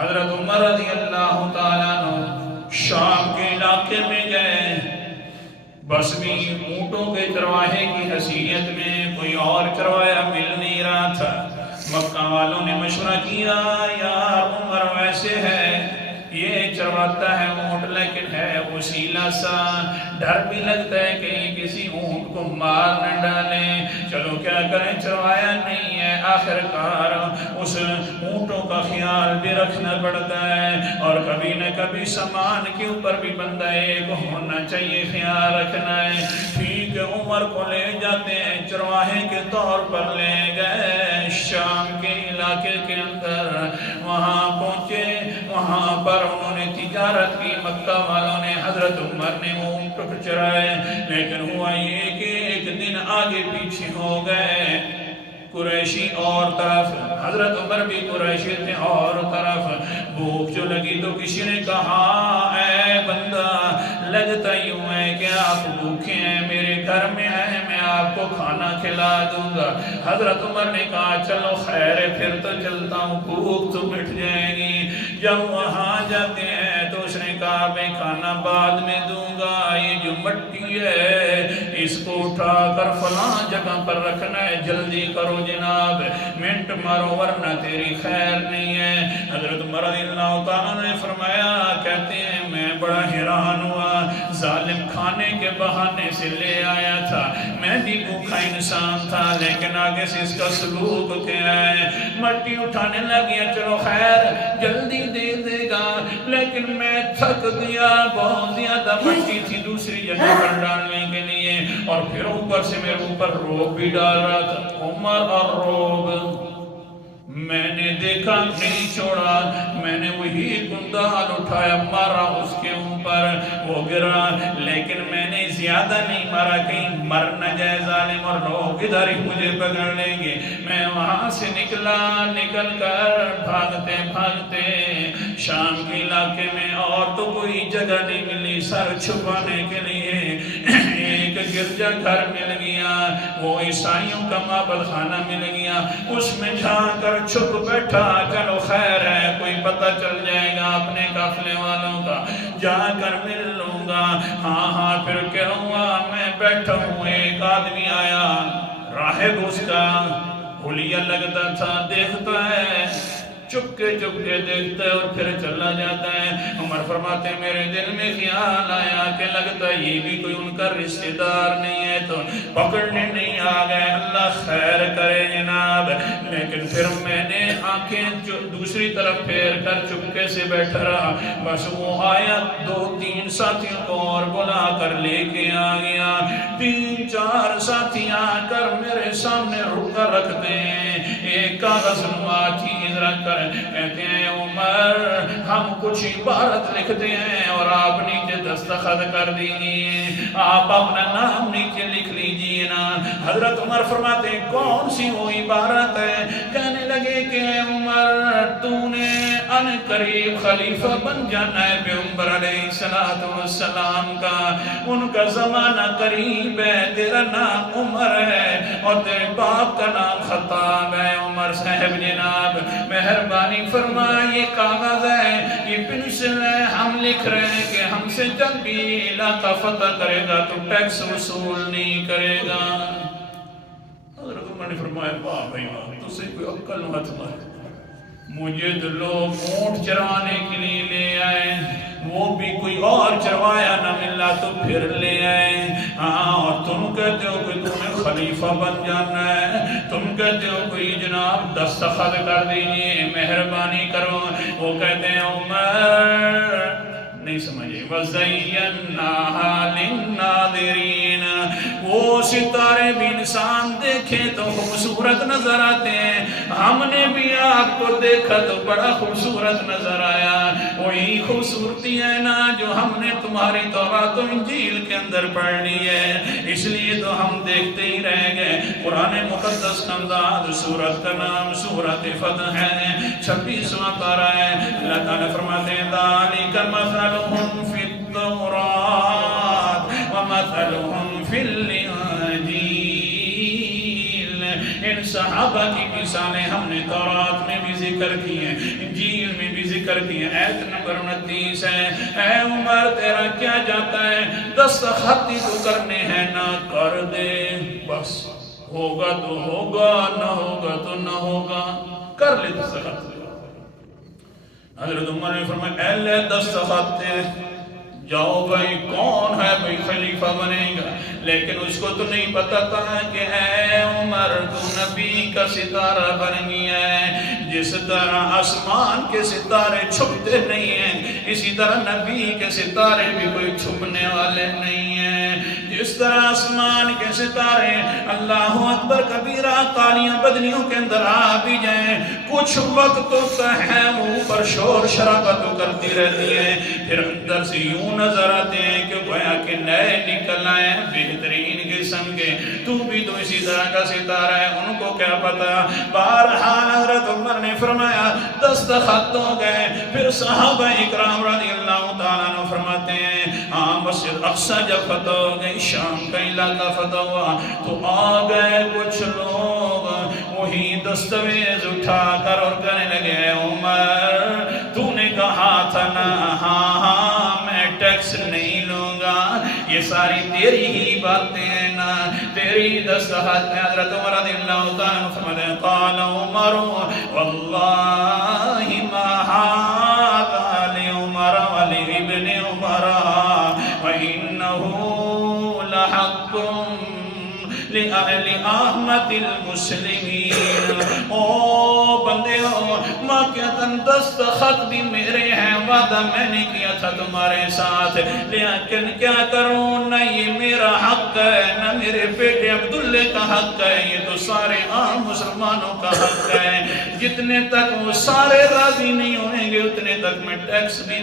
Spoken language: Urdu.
حضرت عمر رضی اللہ تعالیٰ عنہ شام کے علاقے میں گئے، بس بھی اونٹوں کے چرواہے کی حیثیت میں کوئی اور چرواہا مل نہیں رہا تھا۔ مکہ والوں نے مشورہ کیا، یار عمر ویسے ہے، یہ چرواتا ہے اونٹ لیکن ہے وسیلہ سا، ڈر بھی لگتا ہے کہ کسی اونٹ کو مار نہ ڈالیں، چلو کیا کریں چروایا نہیں ہے، آخر کار اس اونٹوں کا خیال بھی رکھنا پڑتا ہے، اور کبھی نہ کبھی سامان کے اوپر بھی بندہ ایک ہونا چاہیے، خیال رکھنا ہے۔ ٹھیک ہے، عمر کو لے جاتے ہیں، چرواہے کے طور پر لے گئے شام کے علاقے کے اندر، وہاں پہنچے، وہاں پر انہوں نے تجارت کی، مکہ والوں نے، حضرت عمر نے وہ اونٹ چرائے، لیکن ہوا یہ کہ ایک دن آگے پیچھے ہو گئے، قریشی اور طرف، حضرت عمر بھی قریشی تھے اور طرف، بھوک جو لگی تو کسی نے کہا اے بندہ لگتا یوں ہے کہ آپ بھوکے ہیں، میرے گھر میں ہیں، میں آپ کو کھانا کھلا دوں گا۔ حضرت عمر نے کہا چلو خیر ہے پھر تو چلتا ہوں، بھوک تو مٹ جائے گی۔ جب وہاں جاتے ہیں تو اس نے کہا میں کھانا بعد میں دوں گا، یہ جو مٹی ہے اس کو اٹھا کر فلاں جگہ پر رکھنا ہے، جلدی کرو جناب، منٹ مارو ورنہ تیری خیر نہیں ہے۔ حضرت عمر رضی اللہ تعالیٰ نے فرمایا، کہتے ہیں میں بڑا حیران ہوا، ظالم کھانے کے بہانے سے لے آیا تھا، میں بھی بھوکا انسان تھا، لیکن آگے سے اس کا سلوک کیا ہے، مٹی اٹھانے لگیا، چلو خیر جلدی دے دے گا، لیکن میں تھک گیا، بہت زیادہ مٹی تھی دوسری جگہ پر ڈالنے کے لیے، اور پھر اوپر سے میرے اوپر روب بھی ڈال رہا تھا۔ عمر اور روب میں نے دیکھا نہیں چھوڑا، میں نے وہی کندال اٹھایا، مارا اس کے اوپر، وہ گرا، لیکن میں نے زیادہ نہیں مارا، کہیں مر نہ جائے ظالم اور لوگ ادھر ہی مجھے پکڑ لیں گے۔ میں وہاں سے نکلا، نکل کر بھاگتے بھاگتے شام کے علاقے میں، اور تو کوئی جگہ نہیں ملی سر چھپانے کے لیے، ایک گرجا گھر مل گیا، وہ عیسائیوں کا معبد خانہ مل گیا، اس میں جا کر چھپ بیٹھا، چلو خیر ہے کوئی پتہ چل جائے گا اپنے قافلے والوں کا، جا کر مل لوں گا۔ ہاں پھر کیا ہوا، میں بیٹھا ہوں، ایک آدمی آیا، راہب اس کا حلیہ لگتا تھا، دیکھتا ہے، چپکے دیکھتا ہے اور پھر چلا جاتا ہے۔ عمر فرماتے ہیں میرے دل میں خیال آیا کہ لگتا ہے یہ بھی کوئی ان کا رشتہ دار نہیں ہے، تو پکڑنے نہیں آ گئے، اللہ خیر کرے جناب۔ لیکن پھر میں نے آنکھیں دوسری طرف پھیر کر چپکے سے بیٹھا رہا، بس وہ آیا، 2-3 ساتھیوں کو اور بلا کر لے کے آ گیا، 3-4 ساتھی آ کر میرے سامنے رکا رکھتے ہیں، ایک کاغذ نما چیز رکھ کر کہتے ہیں عمر ہم کچھ عبارت لکھتے ہیں اور آپ نیچے دستخط کر دیجئے، آپ اپنا نام نیچے لکھ لیجئے نا۔ حضرت عمر فرماتے ہیں کون سی وہ عبارت ہے؟ کہنے لگے کہ عمر تو نے ان قریب خلیفہ بن جانا ہے پیغمبر علیہ السلام کا، ان کا زمانہ قریب ہے، تیرا نام عمر ہے اور تیرے باپ کا نام خطاب ہے۔ عمر صاحب جناب مہربانی فرما، یہ کاغذ ہے، یہ پنسل ہے، ہم لکھ رہے ہیں کہ ہم سے جب بھی علاقہ فتح کرے گا تو ٹیکس وصول نہیں کرے گا۔ حضرت عمر نے فرمایا واہ بھائی واہ، تو سے کوئی عقل مت لائے، مجھے تو لوگ اونٹ چرانے کے لیے لے آئے، وہ بھی کوئی اور چروایا نہ ملا تو پھر لے آئے، ہاں اور تم کہتے ہو کہ تمہیں خلیفہ بن جانا ہے، تم کہتے ہو کوئی جناب دستخط کر دیجئے، مہربانی کرو۔ وہ کہتے ہیں عمر نہیں سمجھے، وَزَيَّنَّاهَا لِلنَّاظِرِينَ، وہ ستارے بھی انسان دیکھے تو خوبصورت نظر آتے ہیں، ہم نے بھی آپ کو دیکھا تو بڑا خوبصورت نظر آیا، وہی خوبصورتی ہے نا جو ہم نے تمہاری تورات و انجیل کے اندر پڑھ لی ہے، اس لیے تو ہم دیکھتے ہی رہ گئے۔ قرآن مقدس کا انداز، سورت کا نام سورت فتح ہے، 26واں پارہ ہے۔ اللہ تعالیٰ فرماتے ہیں ذَلِكَ مَثَلُهُمْ فِي التَّوْرَاةِ وَمَثَلُهُمْ فِي الْإِنجِيلِ، ان صحابہ کی مثالیں ہم نے تورات میں بھی ذکر کی ہیں، انجیل میں بھی ذکر ذکر کی آیت نمبر 29 ہے، اے عمر تیرا کیا جاتا ہے، دستخط ہی تو کرنے ہیں، نہ کر دے، بس ہوگا تو ہوگا، نہ ہوگا تو نہ ہوگا، کر لے دستخط۔ حضرت عمر نے فرمایا اے لے دستخط دے، جاؤ بھائی کون ہے بھائی خلیفہ بنے گا، لیکن اس کو تو نہیں پتا تھا کہ اے عمر تو نبی کا ستارہ بن گیا ہے، جس طرح آسمان کے ستارے چھپتے نہیں ہیں اسی طرح نبی کے ستارے بھی کوئی چھپنے والے نہیں ہیں، جس طرح آسمان کے ستارے اللہ اکبر کبیرہ کالیاں بدنیوں کے اندر آ بھی جائیں، کچھ وقت تو ہے اوپر شور شرابت کرتی رہتی ہے، پھر اندر سے یوں نظر آتے ہیں کہ گویا کہ نئے نکل آئے بہترین قسم کے، تو بھی تو اسی طرح کا ستارہ ہے، ان کو کیا پتا۔ بہرحال حضرت عمر نے فرمایا دستخط ہو گئے، پھر صحابہ اکرام رضی اللہ تعالیٰ عنہ فرماتے ہیں ہاں مسجد اقصی جب فتح ہو گئی، شام کا علاقہ فتح ہوا تو آ گئے کچھ لوگ، وہی دستاویز اٹھا کر اور کہنے لگے عمر تو نے کہا تھا نا ہاں میں ٹیکس نہیں لوں گا، یہ ساری تیری ہی باتیں ہیں نا، تیری دستخط میں۔ حضرت عمر رضی اللہ تعالیٰ عنہ فرماتے ہیں قال عمر واللہ ما هذا لعمر ولابن عمر وإنه لحق لأہل آمت المسلمین۔ او بندے ہو واقعتاً دستخط بھی میرے ہیں، وعدہ میں نے کیا تھا تمہارے ساتھ، لیکن کیا کروں، نہ یہ میرا حق ہے نہ میرے بیٹے عبداللہ کا حق ہے، یہ تو سارے عام مسلمانوں کا حق ہے، جتنے تک وہ سارے راضی نہیں ہوئیں گے اتنے تک میں ٹیکس بھی